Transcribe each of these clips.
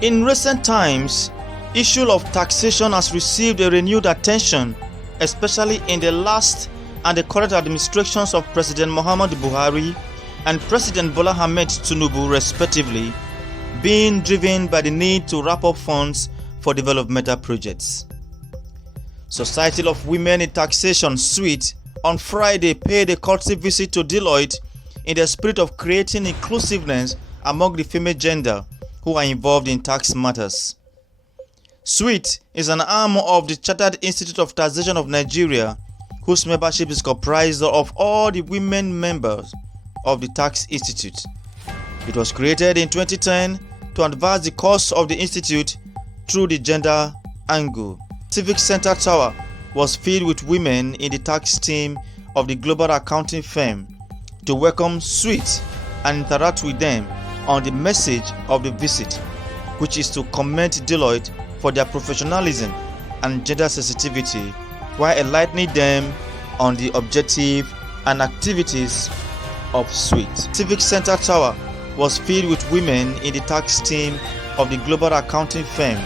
In recent times, issue of taxation has received a renewed attention, especially in the last and the current administrations of President Muhammadu Buhari and President Bola Ahmed Tinubu respectively, being driven by the need to wrap up funds for developmental projects. Society of Women in Taxation SWIT on Friday paid a courtesy visit to Deloitte in the spirit of creating inclusiveness among the female gender who are involved in tax matters. SWIT is an arm of the Chartered Institute of Taxation of Nigeria, whose membership is comprised of all the women members of the Tax Institute. It was created in 2010 to advance the cause of the institute through the gender angle. Civic Center Tower was filled with women in the tax team of the global accounting firm to welcome SWIT and interact with them on the message of the visit, which is to commend Deloitte for their professionalism and gender sensitivity while enlightening them on the objective and activities of SWIT. Civic Center Tower was filled with women in the tax team of the global accounting firm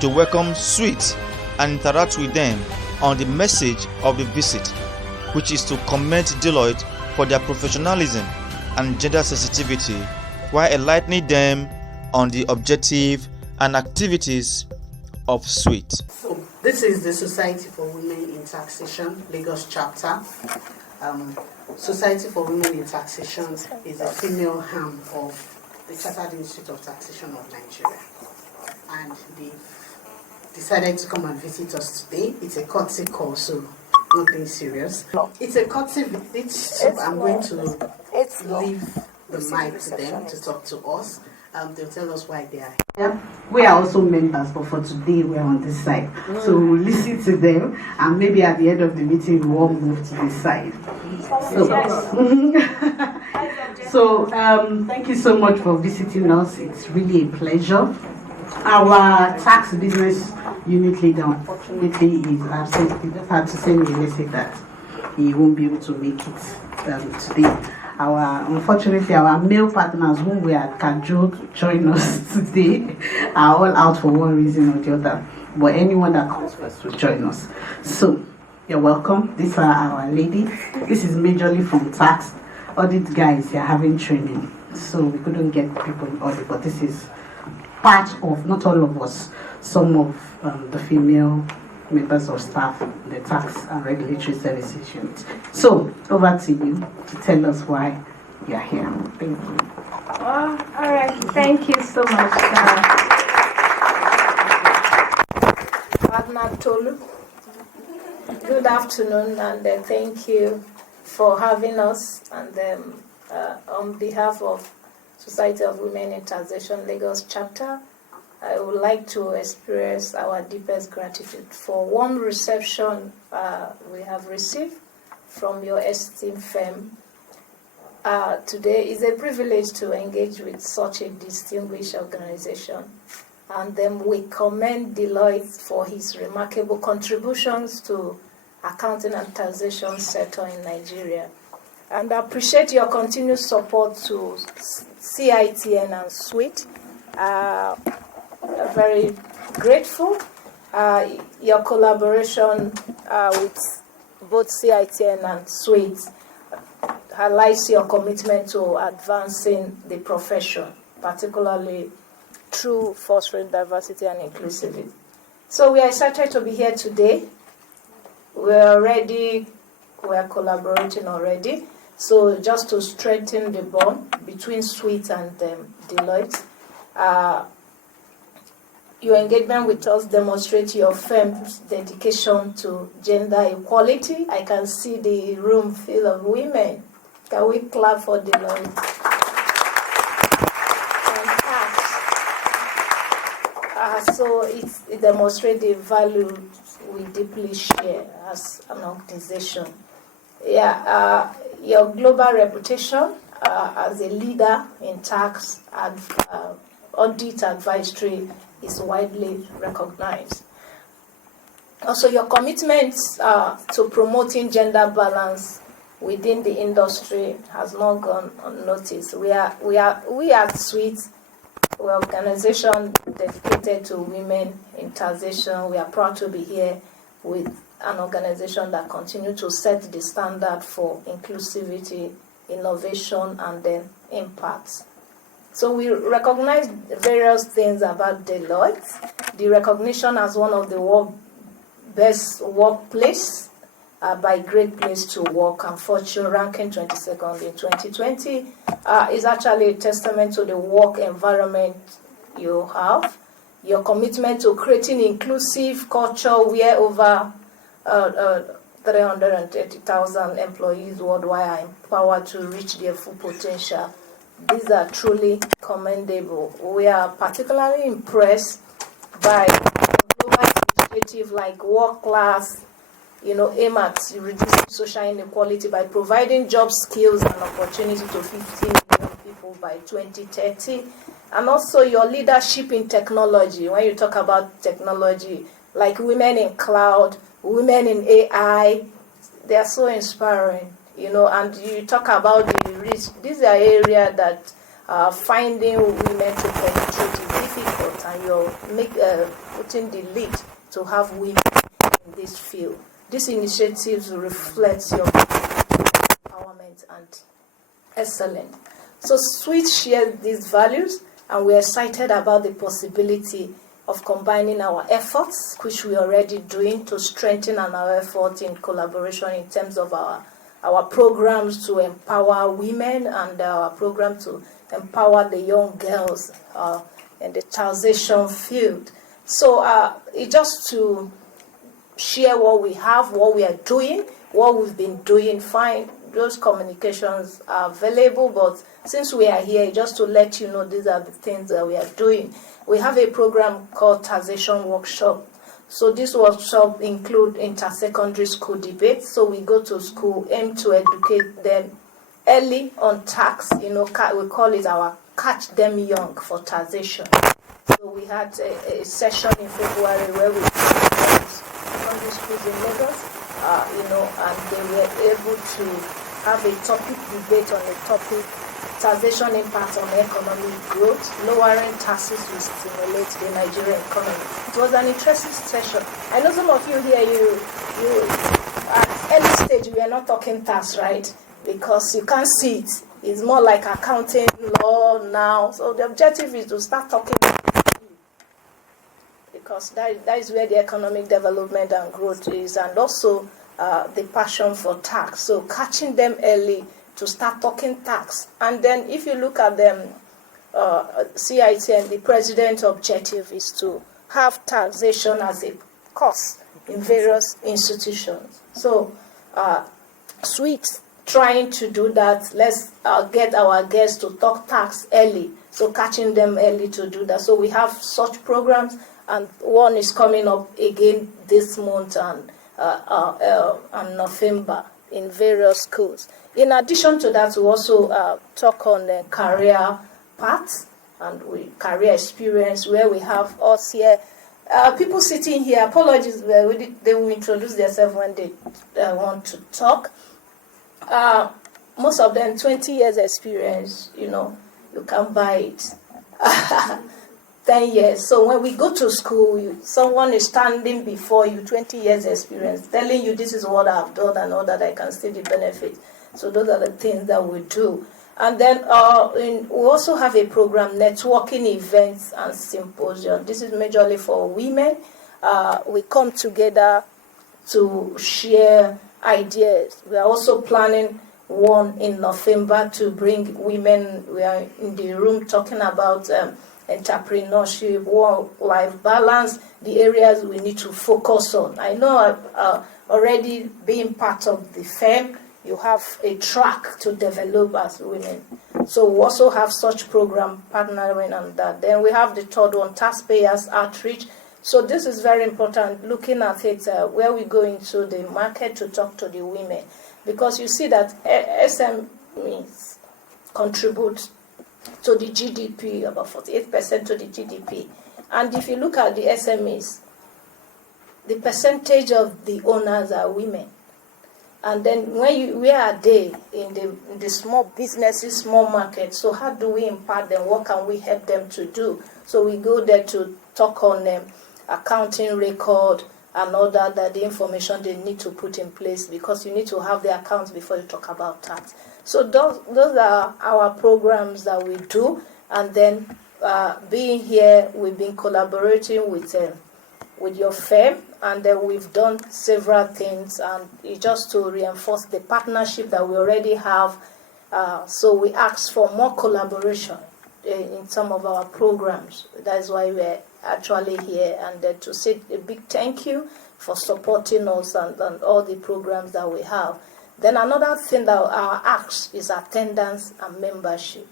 to welcome SWIT and interact with them on the message of the visit, which is to commend Deloitte for their professionalism and gender sensitivity while enlightening them on the objective and activities of SWIT. So this is the Society for Women in Taxation, Lagos chapter. Society for Women in Taxation is a female arm of the Chartered Institute of Taxation of Nigeria, and they've decided to come and visit us today. It's a courtesy call, so nothing serious. It's a courtesy visit, so I'm going to leave the mic to them to talk to us. They'll tell us why they are here. We are also members, but for today we're on this side. So we'll listen to them, and maybe at the end of the meeting we'll all move to this side. So thank you so much for visiting us. It's really a pleasure. Our tax business unit leader, unfortunately, is absent. He just had to send me a message that he won't be able to make it today. Unfortunately, our male partners whom we are cajoled to join us today are all out for one reason or the other. But anyone that comes first will join us. So, you're welcome. These are our ladies. This is majorly from tax. Audit guys, you're having training. So, we couldn't get people in audit, but this is part of, not all of us, some of the female members of staff, the tax and regulatory services unit. So, over to you to tell us why you're here. Thank you. All right. Thank you so much, Ahmed Tolu. Good afternoon, and thank you for having us. And on behalf of Society of Women in Taxation Lagos chapter, I would like to express our deepest gratitude for warm reception we have received from your esteemed firm. Today is a privilege to engage with such a distinguished organization, and then we commend Deloitte for his remarkable contributions to accounting and taxation sector in Nigeria, and appreciate your continued support to CITN and SWIT. Very grateful. Your collaboration with both CITN and SWIT highlights your commitment to advancing the profession, particularly through fostering diversity and inclusivity. So we are excited to be here today. We are collaborating already. So just to strengthen the bond between SWIT and Deloitte, your engagement with us demonstrates your firm's dedication to gender equality. I can see the room full of women. Can we clap for Deloitte? So it demonstrates the value we deeply share as an organization. Your global reputation as a leader in tax and audit advisory is widely recognized. Also, your commitment to promoting gender balance within the industry has not gone unnoticed. We at SWIT, we're an organization dedicated to women in taxation. We are proud to be here with an organization that continues to set the standard for inclusivity, innovation, and then impact. So we recognize various things about Deloitte. The recognition as one of the world's best workplace by Great Place to Work and Fortune ranking 22nd in 2020 is actually a testament to the work environment you have, your commitment to creating inclusive culture where over 330,000 employees worldwide are empowered to reach their full potential. These are truly commendable. We are particularly impressed by global initiatives like Work Class, aim at reducing social inequality by providing job skills and opportunity to 15 million people by 2030. And also your leadership in technology. When you talk about technology, like women in cloud, women in AI, they are so inspiring, and you talk about the risk. These are areas that finding women to penetrate is difficult, and you're putting the lead to have women in this field. These initiatives reflect your empowerment and excellence. So SWIT shares these values, and we're excited about the possibility of combining our efforts, which we're already doing, to strengthen our effort in collaboration in terms of our programs to empower women and our program to empower the young girls in the taxation field. So it's just to share what we have, what we are doing, what we've been doing. Fine, those communications are available, but since we are here, just to let you know, these are the things that we are doing. We have a program called Taxation Workshop. So this workshop include inter-secondary school debates. So we go to school, aim to educate them early on tax. We call it our Catch Them Young for Taxation. So we had a session in February where we secondary schools in Lagos, and they were able to have a topic debate on the topic taxation impact on economic growth, lowering taxes will stimulate the Nigerian economy. It was an interesting session. I know some of you here, you at any stage we are not talking tax, right? Because you can't see it. It's more like accounting law now. So the objective is to start talking, because that is where the economic development and growth is, and also the passion for tax. So catching them early to start talking tax. And then if you look at them, CIT and the president's objective is to have taxation as a course in various institutions. So SWIT trying to do that. Let's get our guests to talk tax early. So catching them early to do that. So we have such programs, and one is coming up again this month and November in various schools. In addition to that, we also talk on the career paths and career experience, where we have us here. People sitting here, apologies, they will introduce themselves when they want to talk. Most of them 20 years experience, you can buy it. 10 years. So when we go to school, someone is standing before you, 20 years experience, telling you this is what I've done and all that I can see the benefit. So those are the things that we do. And then we also have a program, networking events and symposium. This is majorly for women. We come together to share ideas. We are also planning one in November to bring women. We are in the room talking about entrepreneurship, work-life balance, the areas we need to focus on. I know already being part of the firm, you have a track to develop as women. So we also have such program partnering on that. Then we have the third one, taxpayers outreach. So this is very important, looking at it where we go into the market to talk to the women. Because you see that SMEs contribute to the GDP, about 48% to the GDP. And if you look at the SMEs, the percentage of the owners are women. And then where are they in the small businesses, small markets? So how do we impact them? What can we help them to do? So we go there to talk on accounting record and all that the information they need to put in place, because you need to have the accounts before you talk about tax. So those are our programs that we do. And then being here, we've been collaborating with your firm, and we've done several things, and it's just to reinforce the partnership that we already have. So we ask for more collaboration in some of our programs. That's why we're actually here, and to say a big thank you for supporting us and all the programs that we have. Then another thing that our ask is attendance and membership.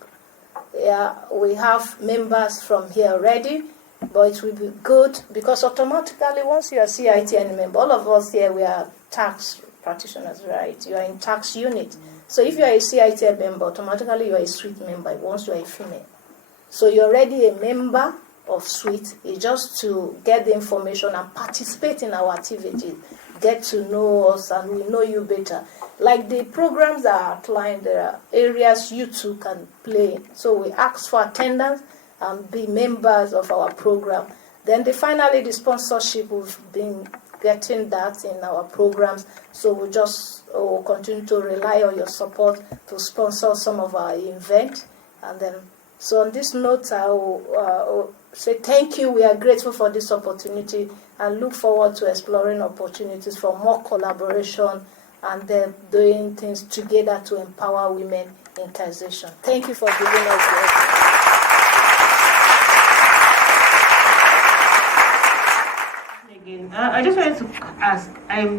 Yeah, we have members from here already, but it will be good because automatically once you are CITN member, all of us here, we are tax practitioners, right? You are in tax unit. So if you are a CITN member, automatically you are a SWIT member once you are a female. So you're already a member of SWIT. It's just to get the information and participate in our activities, get to know us, and we know you better. Like the programs that are outlined, there are areas you too can play. So we ask for attendance and be members of our program. Then finally, the sponsorship, we've been getting that in our programs. So we just continue to rely on your support to sponsor some of our events. And then, so on this note, I will say thank you. We are grateful for this opportunity and look forward to exploring opportunities for more collaboration and then doing things together to empower women in taxation. Thank you for giving us the I just wanted to ask,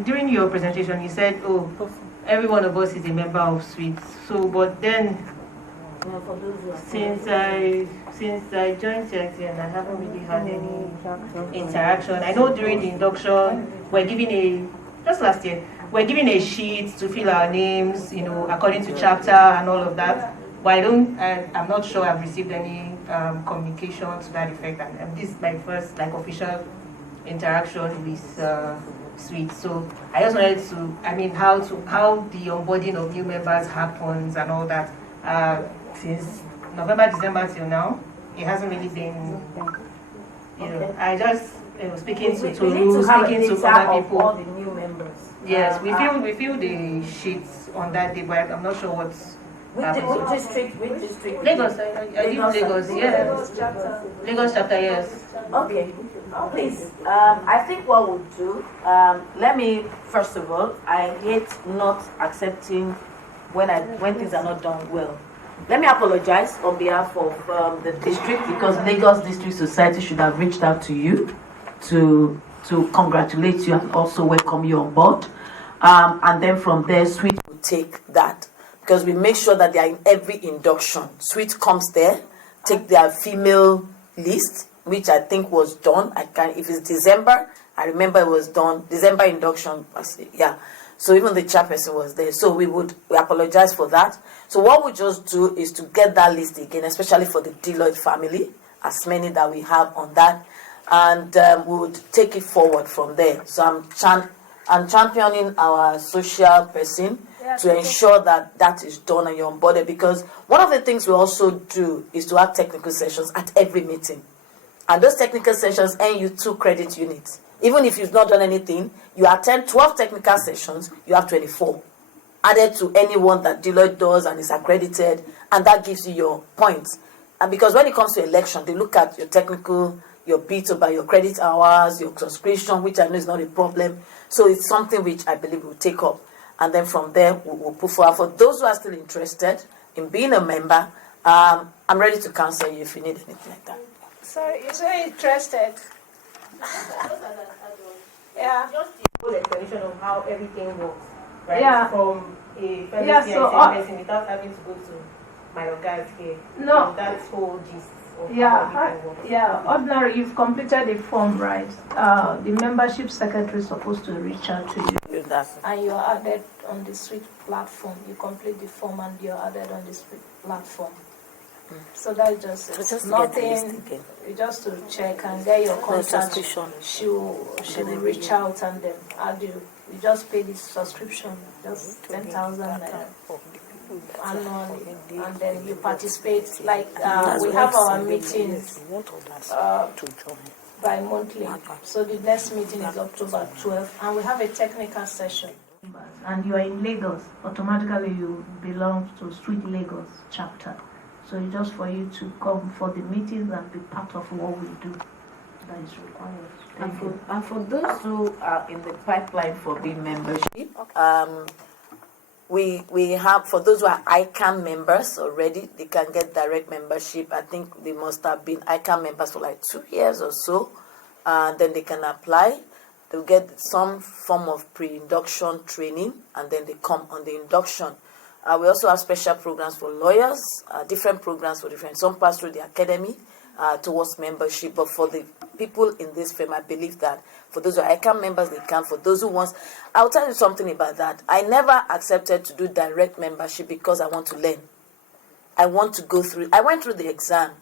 during your presentation, you said, every one of us is a member of SWIT. So, but then, since I joined CIT and I haven't really had any interaction. I know during the induction, just last year, we're given a sheet to fill our names, according to chapter and all of that. But I'm not sure I've received any communication to that effect. And this is my first official interaction with SWIT. So I just wanted to, how the onboarding of new members happens and all that. Since November, December till now, it hasn't really been, I just speaking to other people. All the new members. Yes, we feel the sheets on that day, but I'm not sure what's. Which district? Lagos. I live in Lagos. Yes. Lagos chapter. Yes. Okay. Please. I think what we'll do. Let me first of all. I hate not accepting when things are not done well. Let me apologize on behalf of the district, because Lagos District Society should have reached out to you to congratulate you and also welcome you on board. And then from there, SWIT will take that, because we make sure that they are in every induction. SWIT comes there, take their female list, which I think was done. If it's December, I remember it was done. December induction, yeah. So even the chairperson was there. So we apologize for that. So what we just do is to get that list again, especially for the Deloitte family, as many that we have on that, and we would take it forward from there. So I'm championing our social person to ensure that is done and you're onboarded, because one of the things we also do is to have technical sessions at every meeting. And those technical sessions earn you 2 credit units. Even if you've not done anything, you attend 12 technical sessions, you have 24. Added to anyone that Deloitte does and is accredited, and that gives you your points. And because when it comes to election, they look at your technical, your bit about your credit hours, your subscription, which I know is not a problem. So it's something which I believe we'll take up. And then from there, we'll put forward. For those who are still interested in being a member, I'm ready to counsel you if you need anything like that. Sorry, you're so interested. Yeah. Just the whole explanation of how everything works, right? Yeah. From a fellow person without having to go to my guys here. No. That's whole gist of how everything works. Yeah. Ordinary, you've completed the form, right? The membership secretary is supposed to reach out to you. And you're added on the SWIT platform. You complete the form and you're added on the SWIT platform. So that's just nothing. Just to check and get your contact. She will reach out and then add you You just pay the subscription, just 10,000 annually, and then you participate. Like we have our meetings bi-monthly. So the next meeting is October 12th, and we have a technical session. And you are in Lagos, automatically you belong to SWIT Lagos chapter. So it's just for you to come for the meetings and be part of what we do. That is required. And for those who are in the pipeline for being membership, we have, for those who are ICANN members already, they can get direct membership. I think they must have been ICANN members for like 2 years or so. Then they can apply. They'll get some form of pre-induction training, and then they come on the induction. We also have special programs for lawyers, different programs for different. Some pass through the academy towards membership, but for the people in this firm, I believe that for those who are ICANN members, they can. For those who want, I'll tell you something about that. I never accepted to do direct membership because I want to learn. I want to go through. I went through the exam,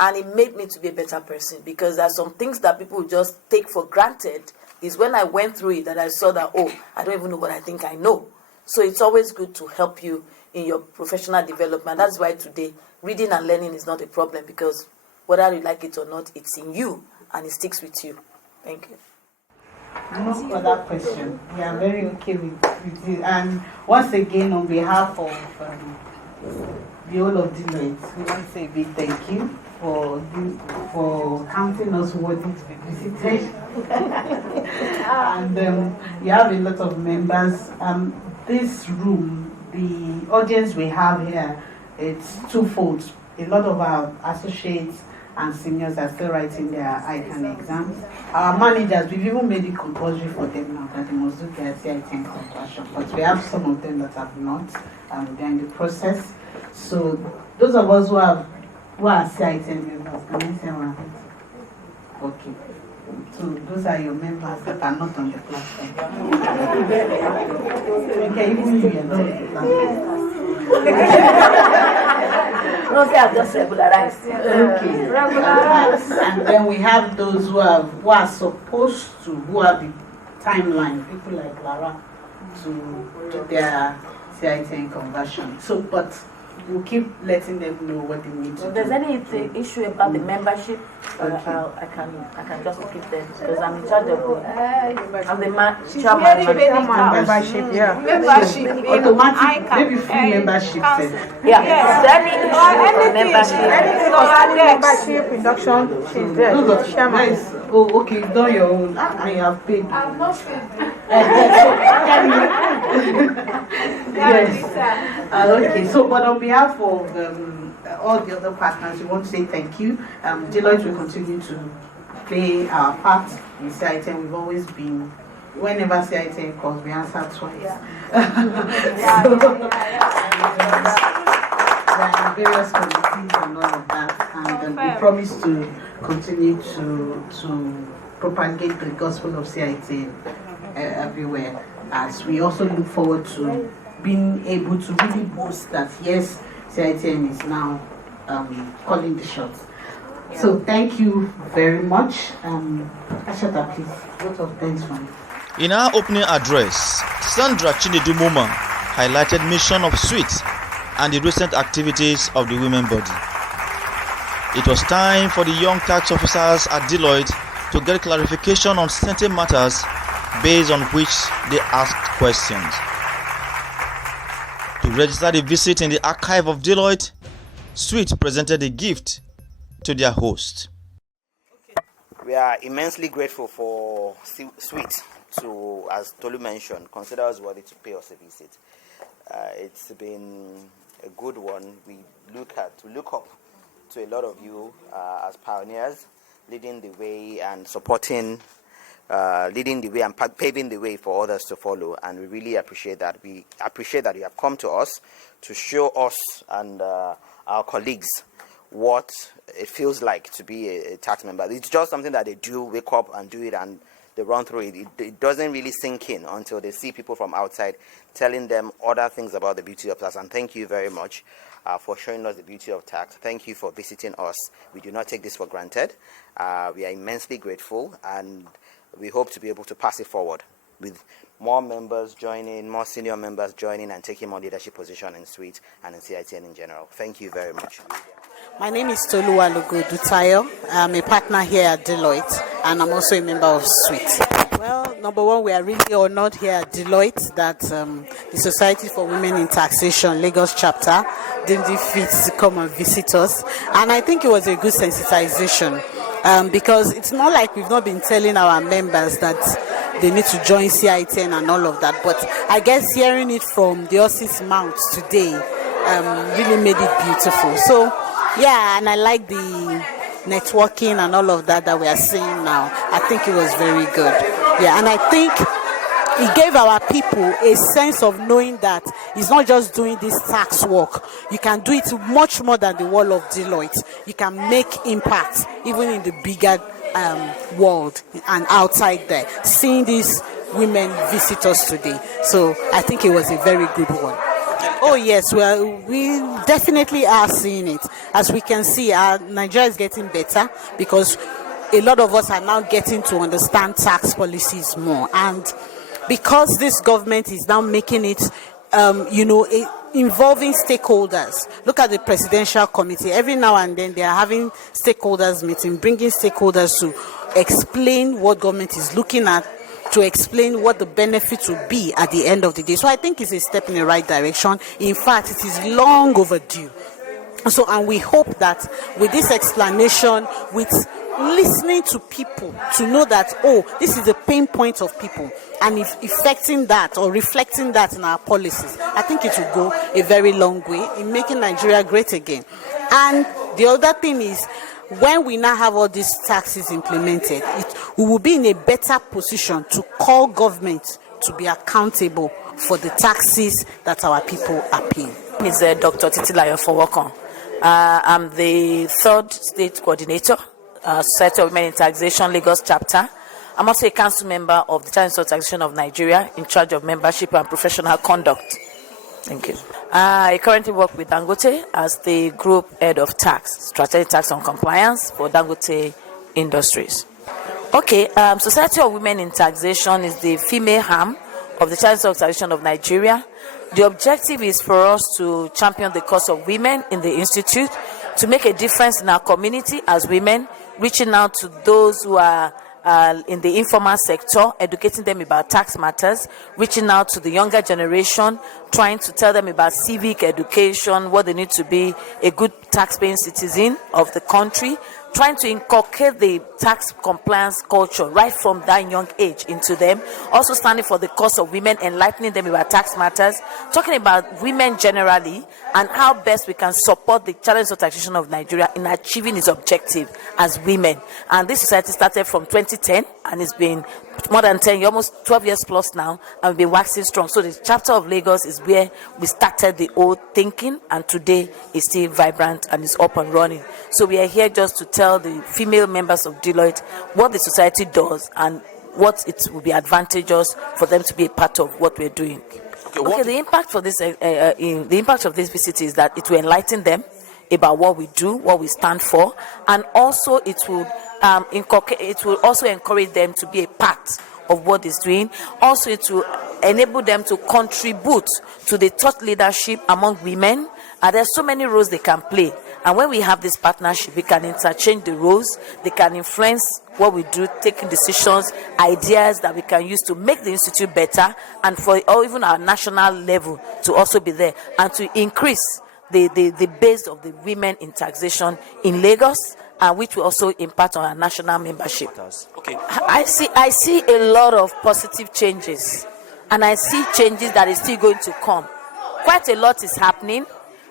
and it made me to be a better person, because there are some things that people just take for granted. Is when I went through it that I saw that, oh, I don't even know what I think I know. So it's always good to help you in your professional development. That's why today, reading and learning is not a problem, because whether you like it or not, it's in you and it sticks with you. Thank you. No other question. We are very okay with it. And once again, on behalf of the whole of Deloitte, we want to say a big thank you for counting us worthy to be visited. And you have a lot of members. This room, the audience we have here, it's twofold. A lot of our associates and seniors are still writing their ICANN exams. Our managers, we've even made it compulsory for them now that they must do their CIT conversion. But we have some of them that have not. They're in the process. So those of us who are CIT members, can I say one? Okay. So those are your members that are not on the platform. Okay, even you are not on the platform. No, they are just regularized. Okay. Regularized. And then we have those who are supposed to, who have the timeline, people like Lara, to do their CIT conversion. So, but we'll keep letting them know what they need to do. If there's any issue about the membership, I can just keep them, because I'm in charge of I'm the chairman. Membership, yeah. Membership, automatic, maybe free membership. Yeah. Yes. Membership induction, she's there. Nice. Oh, okay, you've done your own. I have paid. I'm not paid. Yes. Okay, so but on behalf of all the other partners, we want to say thank you. Deloitte will continue to play our part in CIT. We've always been, whenever CIT calls, we answer twice. There are various committees and all of that, and we promise to continue to propagate the gospel of CIT everywhere, as we also look forward to being able to really boast that yes, CITM is now calling the shots. So thank you very much. Ashata, please, vote of thanks for me. In her opening address, Sandra Chinedu-Momah highlighted mission of SWIT and the recent activities of the women body. It was time for the young tax officers at Deloitte to get clarification on certain matters based on which they asked questions. To register the visit in the archive of Deloitte, SWIT presented a gift to their host. We are immensely grateful for SWIT to, as Tolu mentioned, consider us worthy to pay us a visit. It's been a good one. We look up to a lot of you as pioneers, leading the way and supporting, leading the way and paving the way for others to follow. And we really appreciate that. We appreciate that you have come to us to show us and our colleagues what it feels like to be a tax member. It's just something that they do, wake up and do it, and they run through it. It doesn't really sink in until they see people from outside telling them other things about the beauty of tax. And thank you very much for showing us the beauty of tax. Thank you for visiting us. We do not take this for granted. We are immensely grateful, and we hope to be able to pass it forward with more members joining, more senior members joining and taking more leadership position in SWIT and in CITN in general. Thank you very much. My name is Toluwalogo Dutayo. I'm a partner here at Deloitte, and I'm also a member of SWIT. Well, number one, we are really honored here at Deloitte that the Society for Women in Taxation Lagos chapter deemed it fit to come and visit us. And I think it was a good sensitization because it's not like we've not been telling our members that they need to join CITN and all of that. But I guess hearing it from the horse's mouth today really made it beautiful. So, yeah, and I like the networking and all of that we are seeing now. I think it was very good. Yeah, and I think it gave our people a sense of knowing that it's not just doing this tax work. You can do it much more than the wall of Deloitte. You can make impact even in the bigger world and outside there. Seeing these women visit us today. So I think it was a very good one. Oh yes, well, we definitely are seeing it. As we can see, Nigeria is getting better because a lot of us are now getting to understand tax policies more. And because this government is now making it, involving stakeholders. Look at the presidential committee. Every now and then they are having stakeholders meeting, bringing stakeholders to explain what government is looking at, to explain what the benefits will be at the end of the day. So I think it's a step in the right direction. In fact, it is long overdue. So, and we hope that with this explanation, with listening to people to know that, oh, this is the pain point of people, and if affecting that or reflecting that in our policies, I think it will go a very long way in making Nigeria great again. And the other thing is, when we now have all these taxes implemented, we will be in a better position to call government to be accountable for the taxes that our people are paying. My name is Dr. Titilayo Fowokon. I'm the third state coordinator, Society of Women in Taxation Lagos chapter. I'm also a council member of the Chancellor of Taxation of Nigeria in charge of membership and professional conduct. Thank you. I currently work with Dangote as the group head of tax, strategic tax and compliance for Dangote Industries. Okay, Society of Women in Taxation is the female arm of the Chancellor of Taxation of Nigeria. The objective is for us to champion the cause of women in the institute, to make a difference in our community as women, reaching out to those who are in the informal sector, educating them about tax matters, reaching out to the younger generation, trying to tell them about civic education, what they need to be a good tax-paying citizen of the country, trying to inculcate the tax compliance culture right from that young age into them, also standing for the cause of women, enlightening them about tax matters, talking about women generally and how best we can support the challenge of taxation of Nigeria in achieving its objective as women. And this society started from 2010 and it's been more than 10, almost 12 years plus now, and we've been waxing strong. So the chapter of Lagos is where we started the old thinking, and today is still vibrant and is up and running. So we are here just to tell the female members of Deloitte what the society does and what it will be advantageous for them to be a part of what we're doing. Okay, the impact for this, the impact of this visit is that it will enlighten them about what we do, what we stand for, and also it will also encourage them to be a part of what it's doing. Also, it will enable them to contribute to the thought leadership among women. And there's so many roles they can play. And when we have this partnership, we can interchange the roles. They can influence what we do, taking decisions, ideas that we can use to make the institute better, and or even our national level to also be there and to increase the base of the women in taxation in Lagos, which will also impact on our national membership. Okay. I see a lot of positive changes, and I see changes that is still going to come. Quite a lot is happening.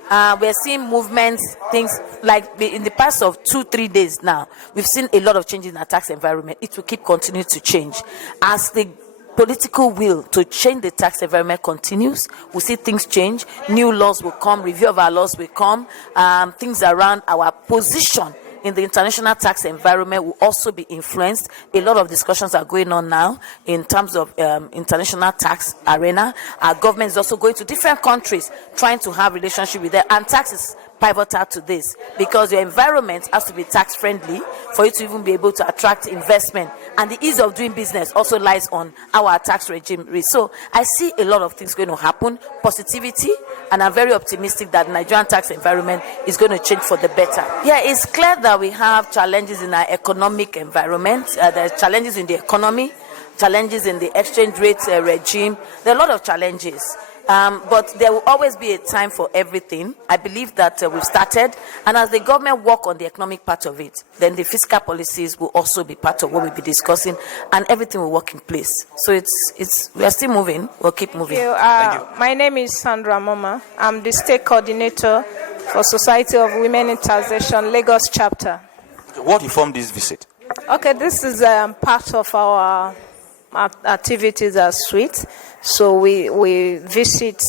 We're seeing movements, things like in the past of 2-3 days now, we've seen a lot of changes in our tax environment. It will keep continuing to change. As the political will to change the tax environment continues, we'll see things change. New laws will come, review of our laws will come, things around our position in the international tax environment will also be influenced. A lot of discussions are going on now in terms of international tax arena. Our government is also going to different countries trying to have relationship with them, and tax is pivotal to this, because your environment has to be tax friendly for you to even be able to attract investment, and the ease of doing business also lies on our tax regime. So I see a lot of things going to happen, positivity, and I'm very optimistic that the Nigerian tax environment is going to change for the better. Yeah, it's clear that we have challenges in our economic environment. There are challenges in the economy, challenges in the exchange rate regime. There are a lot of challenges. But there will always be a time for everything. I believe that we've started, and as the government work on the economic part of it, then the fiscal policies will also be part of what we'll be discussing, and everything will work in place. So we are still moving. We'll keep moving. Thank you. My name is Chinedu-Momah. I'm the state coordinator for Society of Women in Taxation, Lagos chapter. What informed this visit? Okay, this is part of our activities at SWIT. So we visit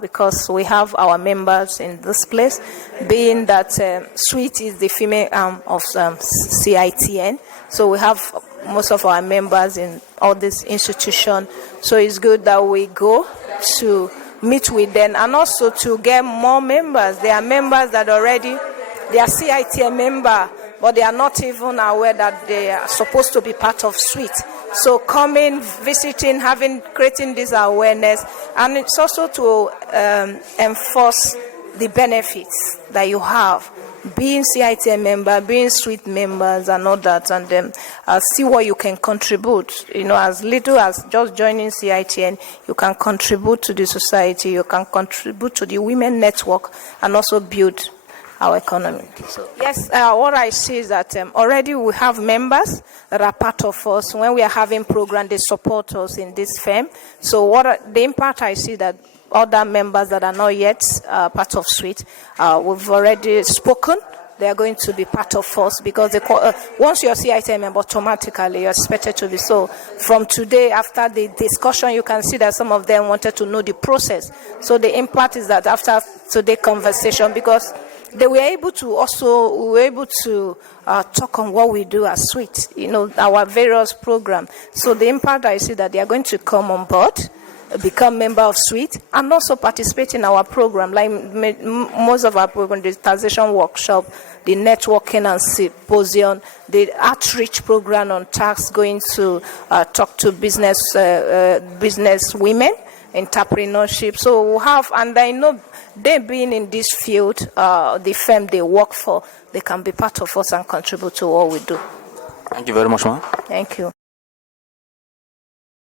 because we have our members in this place, being that SWIT is the female arm of CITN. So we have most of our members in all these institutions. So it's good that we go to meet with them and also to get more members. There are members that already, they are CITN member, but they are not even aware that they are supposed to be part of SWIT. So coming, visiting, creating this awareness, and it's also to enforce the benefits that you have, being CITN member, being SWIT members and all that, and then see what you can contribute. As little as just joining CITN, you can contribute to the society, you can contribute to the women network, and also build our economy. So yes, what I see is that already we have members that are part of us. When we are having program, they support us in this firm. So the impact I see that other members that are not yet part of SWIT, we've already spoken. They are going to be part of us because once you're CITM member, automatically you're expected to be. So from today, after the discussion, you can see that some of them wanted to know the process. So the impact is that after today's conversation, because they were able to talk on what we do as SWIT, our various programs. So the impact I see that they are going to come on board, become member of SWIT, and also participate in our program, like most of our program, the taxation workshop, the networking and symposium, the outreach program on tax, going to talk to business women, entrepreneurship. So we have, and I know they being in this field, the firm they work for, they can be part of us and contribute to what we do. Thank you very much, ma'am. Thank you.